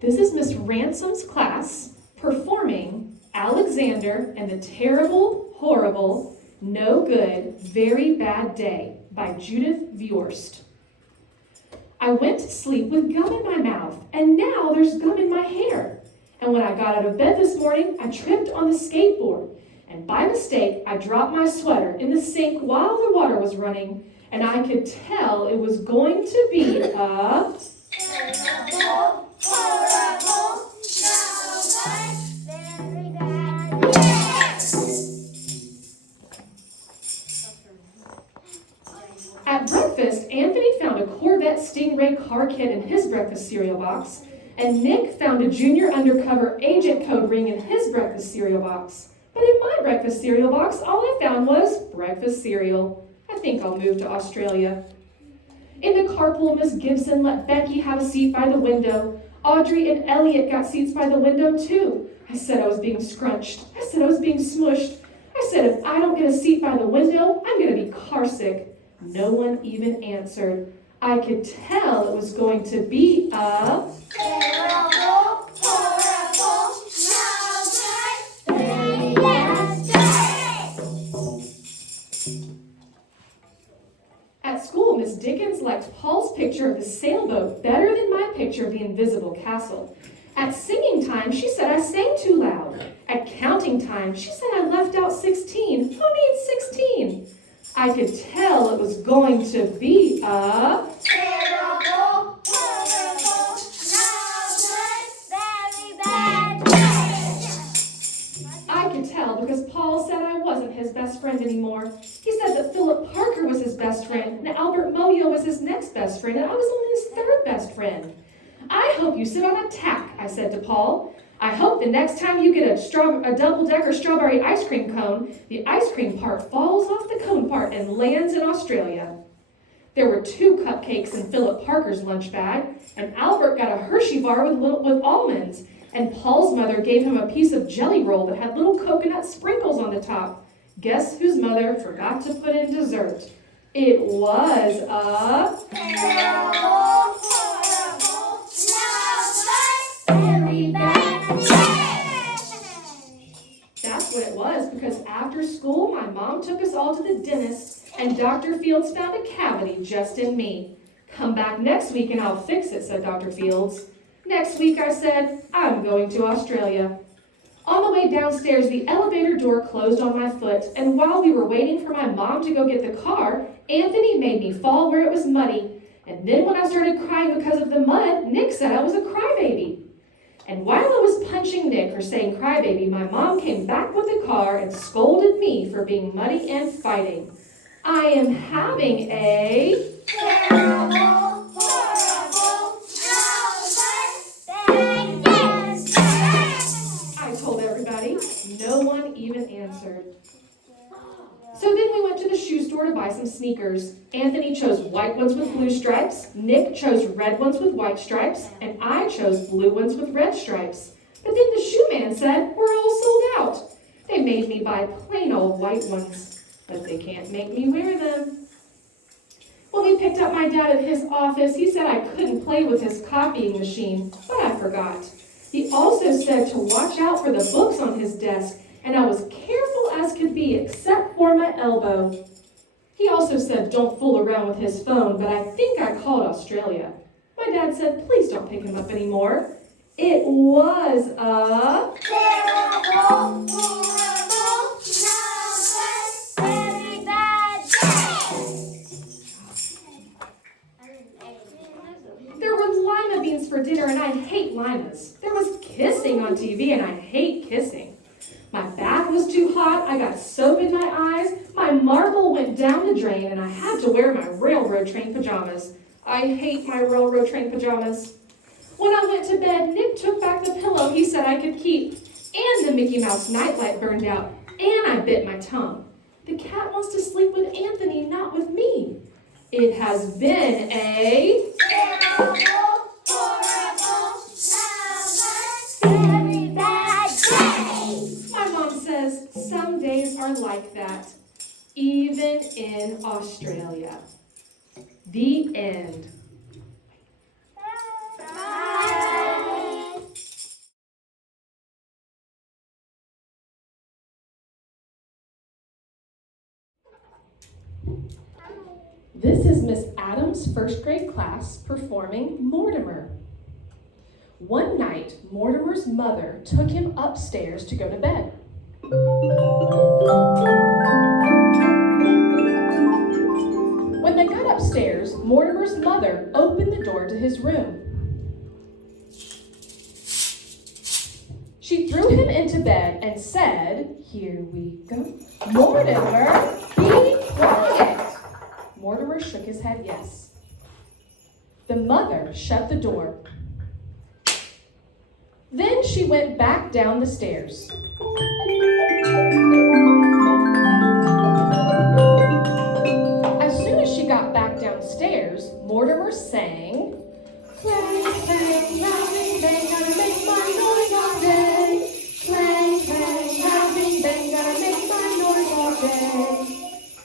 This is Miss Ransom's class performing Alexander and the Terrible, Horrible, No Good, Very Bad Day by Judith Viorst. I went to sleep with gum in my mouth, and now there's gum in my hair. And when I got out of bed this morning, I tripped on the skateboard, and by mistake, I dropped my sweater in the sink while the water was running, and I could tell it was going to be a... Terrible, horrible, no good, very bad day. At breakfast, Anthony found a Corvette Stingray car kit in his breakfast cereal box, and Nick found a junior undercover agent code ring in his breakfast cereal box. But in my breakfast cereal box, all I found was breakfast cereal. I think I'll move to Australia. In the carpool, Miss Gibson let Becky have a seat by the window. Audrey and Elliot got seats by the window too. I said I was being scrunched. I said I was being smushed. I said if I don't get a seat by the window, I'm going to be carsick. No one even answered. I could tell it was going to be a... Terrible, horrible, no good, very bad day. At school, Miss Dickens liked Paul's picture of the sailboat better than my picture of the invisible castle. At singing time, she said I sang too loud. At counting time, she said I left out 16. Who needs 16? I could tell it was going to be a... Terrible, horrible, no good, very bad day. I could tell because Paul said I wasn't his best friend anymore. He said that Philip Parker was his best friend, and Albert Moyo was his next best friend, and I was only his third best friend. I hope you sit on a tack, I said to Paul. I hope the next time you get a double-decker strawberry ice cream cone, the ice cream part falls off the cone part and lands in Australia. There were 2 cupcakes in Philip Parker's lunch bag, and Albert got a Hershey bar with almonds, and Paul's mother gave him a piece of jelly roll that had little coconut sprinkles on the top. Guess whose mother forgot to put in dessert? It was a... Terrible, horrible, no good, very bad day. That's what it was, because after school, my mom took us all to the dentist, and Dr. Fields found a cavity just in me. Come back next week and I'll fix it, said Dr. Fields. Next week, I said, I'm going to Australia. On the way downstairs, the elevator door closed on my foot, and while we were waiting for my mom to go get the car, Anthony made me fall where it was muddy. And then when I started crying because of the mud, Nick said I was a crybaby. And while I was punching Nick or saying crybaby, my mom came back with the car and scolded me for being muddy and fighting. I am having a... Terrible, horrible, no good, bad day. I told everybody. No one even answered. So then we went to the shoe store to buy some sneakers. Anthony chose white ones with blue stripes, Nick chose red ones with white stripes, and I chose blue ones with red stripes. But then the shoe man said, we're all sold out. They made me buy plain old white ones, but they can't make me wear them. When we picked up my dad at his office, he said I couldn't play with his copying machine, but I forgot. He also said to watch out for the books on his desk, and I was careful as could be except for my elbow. He also said don't fool around with his phone, but I think I called Australia. My dad said please don't pick him up anymore. It was a... Terrible, horrible, no good, very bad day. There were lima beans for dinner, and I hate limas. There was kissing on TV, and I hate kissing. My bath was too hot, I got soap in my eyes, my marble went down the drain, and I had to wear my railroad train pajamas. I hate my railroad train pajamas. When I went to bed, Nick took back the pillow he said I could keep, and the Mickey Mouse nightlight burned out, and I bit my tongue. The cat wants to sleep with Anthony, not with me. It has been a... Terrible, horrible, no good, very bad day. My mom says some days are like that, even in Australia. The end. Bye. This is Miss Adams' first grade class performing Mortimer. One night, Mortimer's mother took him upstairs to go to bed. When they got upstairs, Mortimer's mother opened the door to his room. She threw him into bed and said, "Here we go. Mortimer, be quiet." Mortimer shook his head yes. The mother shut the door. Then she went back down the stairs. As soon as she got back downstairs, Mortimer sang, "Clang, clang, rounding, bang, gonna make my noise all day. Clang, clang, rounding, bang, gonna make my noise all day."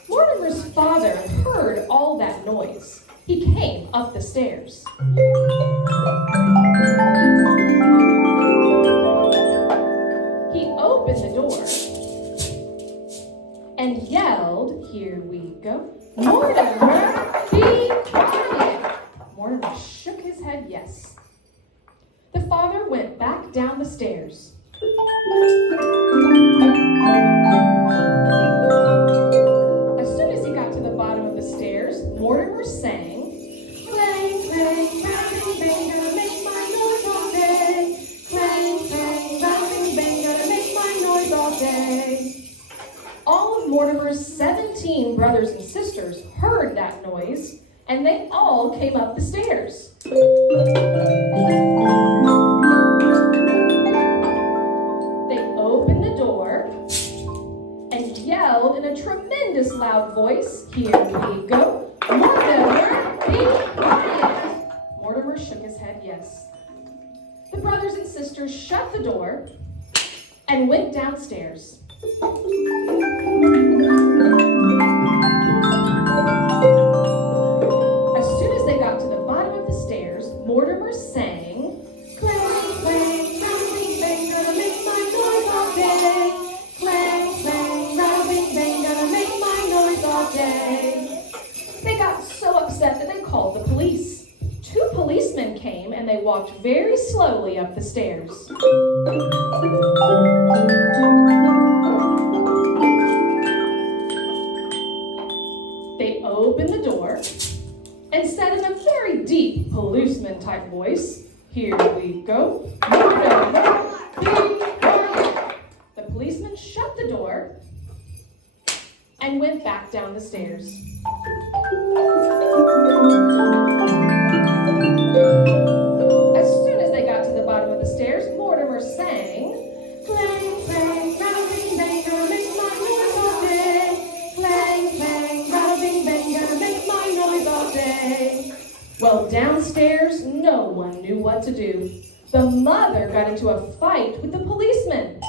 Mortimer's father heard all that noise. He came up the stairs. He opened the door and yelled, "Here we go. Mortimer, be quiet." Mortimer shook his head yes. The father went back down the stairs. As soon as he got to the bottom of the stairs, Mortimer sang, "Clang, clang, rounding, bang, gonna make my noise all day. Clang, clang, rounding, bang, gonna make my noise all day." All of Mortimer's 17 brothers and sisters heard that noise, and they all came up the stairs. They opened the door and yelled in a tremendous loud voice, "Here we go. Mortimer, be quiet." Mortimer shook his head yes. The brothers and sisters shut the door and went downstairs. As soon as they got to the bottom of the stairs, Mortimer sang, "Clang, clang, rounding, bang, gonna make my noise all day. Clang, clang, rounding, bang, gonna make my noise all day." They got so upset that they called the police. 2 policemen came and they walked very slowly up the stairs. They opened the door and said in a very deep policeman-type voice, "Here we go. Mortimer, be quiet." The policeman shut the door and went back down the stairs. As soon as they got to the bottom of the stairs, Mortimer sang, "Clang, clang, rounding, bang, gonna make my noise all day. Clang, clang, rounding, bang, gonna make my noise all day." Well, downstairs, no one knew what to do. The mother got into a fight with the policeman.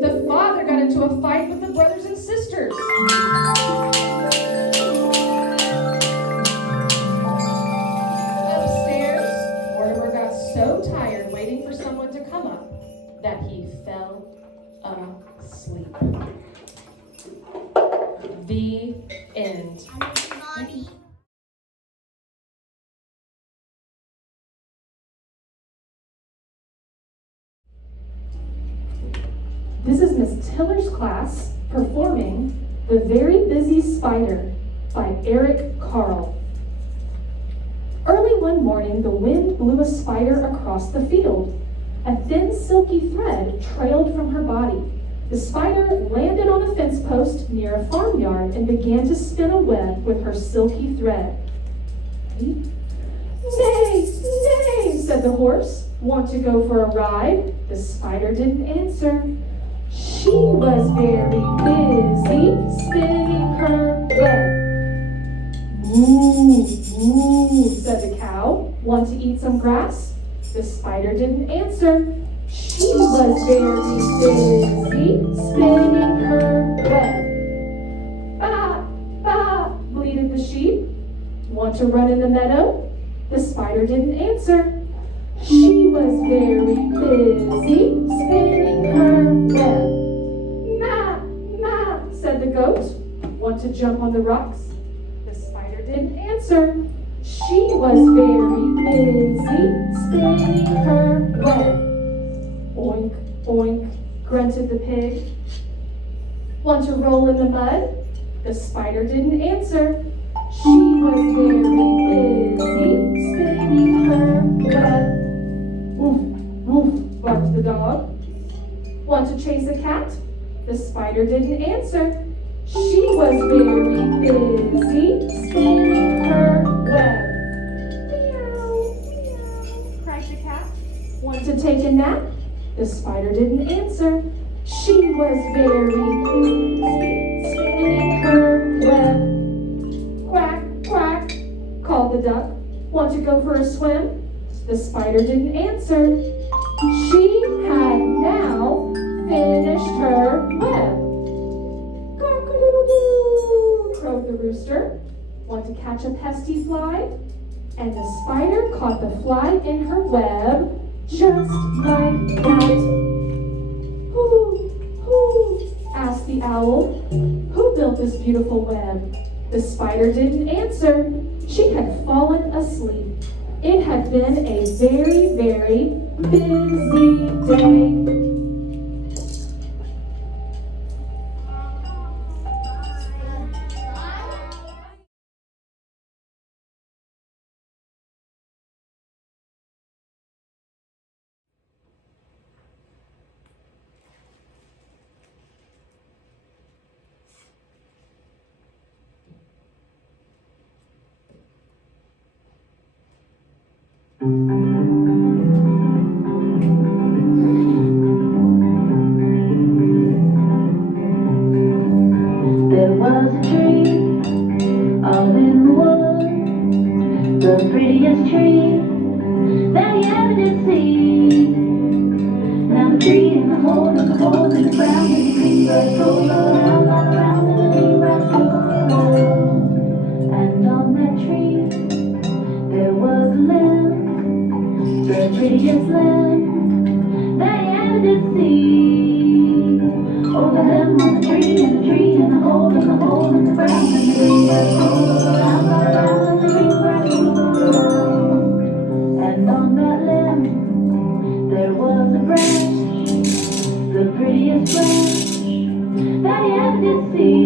The father got into a fight with the brothers and sisters. Upstairs, Mortimer got so tired waiting for someone to come up that he fell asleep. The end. This is Miss Tiller's class performing "The Very Busy Spider" by Eric Carle. Early one morning, the wind blew a spider across the field. A thin, silky thread trailed from her body. The spider landed on a fence post near a farmyard and began to spin a web with her silky thread. "Nay, nay," said the horse. "Want to go for a ride?" The spider didn't answer. She was very busy spinning her web. "Moo, moo," said the cow. "Want to eat some grass?" The spider didn't answer. She was very busy spinning her web. "Ba, ba," bleated the sheep. "Want to run in the meadow?" The spider didn't answer. She was very busy spinning her web. "Ma, Want to jump on the rocks? The spider didn't answer. She was very busy spinning her web. Oink, oink, grunted the pig. Want to roll in the mud? The spider didn't answer. She was very busy spinning her web. Woof, woof, barked the dog. Want to chase a cat? The spider didn't answer. She was very busy spinning her web. Meow, meow, cried the cat. Want to take a nap? The spider didn't answer. She was very busy spinning her web. Quack, quack, called the duck. Want to go for a swim? The spider didn't answer. She had now finished her web. Cock-a-doodle-doo, crowed the rooster. Want to catch a pesky fly? And the spider caught the fly in her web just like that. Who, asked the owl. Who built this beautiful web? The spider didn't answer. She had fallen asleep. It had been a very, very busy day. There was a tree all in the woods, the prettiest tree that you ever did see. Now the tree in the hole in the hole in the ground, and the greenbirds roll around, all around, and the greenbirds roll around. And on that tree there was a limb, the prettiest limb that you ever did see. Oh, the limb on the tree, and the tree in the hole in the hole in the ground, and the greenbirds roll around, all around, and the greenbirds roll around. And on that limb there was a branch, the prettiest branch that you ever did see.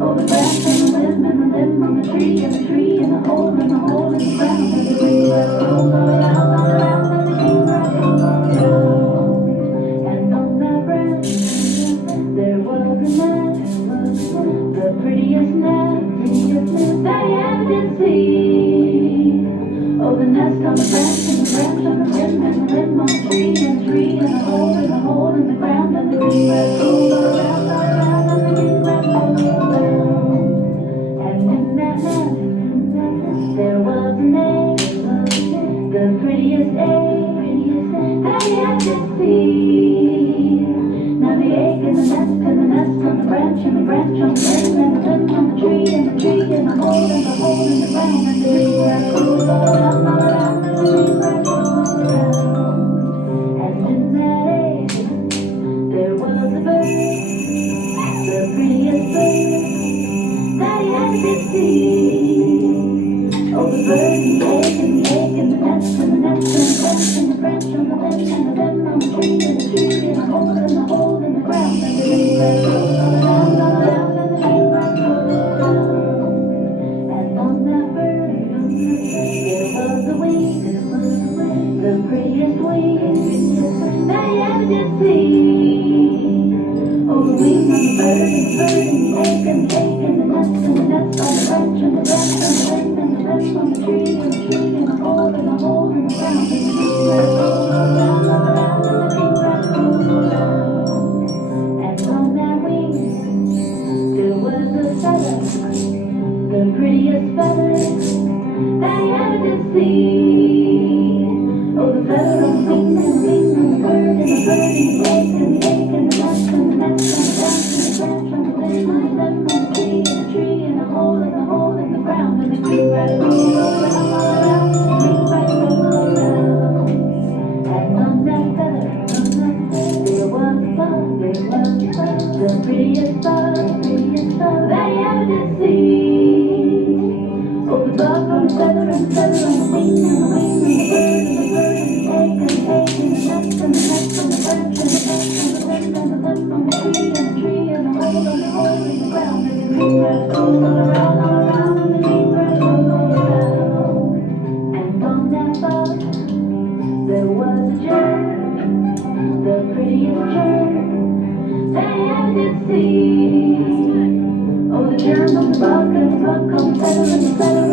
Oh, the branch and the limb and the limb on the tree, and the tree in the hole in the hole in the ground, and the greenbirds roll around, all around, and the greenbirds roll around. And on that branch there was a nest, the prettiest nest that you ever did see. Oh, the nest on the branch and the branch on the limb and the limb on the tree, and the tree in the hole in the ground, and the greenbirds roll around, all around, and the greenbirds roll around. And in that nest there was an egg, the prettiest egg that you ever did see. Now the egg in the nest on the branch and the branch on the limb, and the limb on the tree, and the tree in the hole in the ground, and the greenbirds roll around, all around, and the greenbirds roll around. And in that egg there was a bird, the prettiest bird that you ever did see. Oh, the bird and the egg and the egg and the nest and the nest and the branch and the branch on the limb and the limb on the tree, and the tree in the hole in the ground, and the greenbirds roll around, all around, and the greenbirds roll around. And on that bird there was a wing, the prettiest wing that you ever did see. Oh, the wing on the bird and the egg and the egg and the nest on the branch and the branch on the limb and the limb on the tree, and the tree in the hole in the ground, and the greenbirds roll around, all around, and the greenbirds roll around. And on that wing there was a feather, the prettiest feather that you ever did see. Oh, the feather on the wing and the wing on the bird and the bird and the egg and the egg and the nest and the nest and the branch and the branch on the limb and the limb on the tree in the hole in the ground, and the greenbirds roll around, all around, and the greenbirds roll around. And on that feather there was a bug, the prettiest bug grass grows all around, and the green grass grows all around. And on that bus there was a germ, the prettiest germ that he ever did see. Oh, the germ on the bus, and the bug comes pedaling, pedaling.